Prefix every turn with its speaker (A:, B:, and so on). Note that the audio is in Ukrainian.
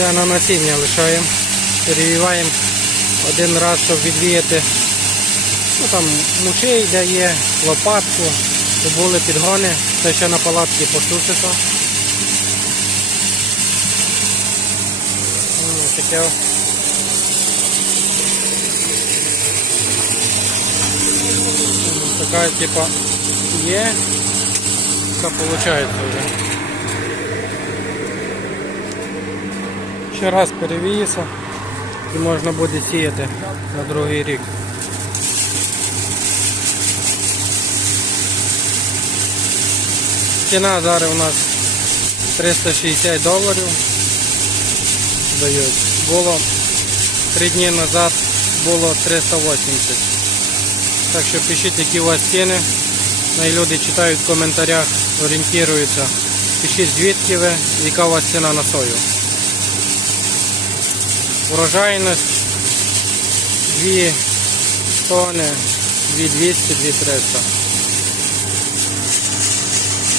A: Це на насіння лишаємо. Перевіваємо один раз, щоб відвіяти. Ну там мучей дає, лопатку, щоб були підгони. Це ще на палатці посушиться. Таке. Така типа є. Така виходить вже. Ще раз перевівся і можна буде сіяти на другий рік. Ціна зараз у нас 360 доларів дають. Було 3 дні назад було 380. Так що пишіть, які у вас ціни. Най люди читають в коментарях, орієнтуються. Пишіть звідки ви, яка у вас ціна на сою. Урожайність 2 тони, 2200, 2300.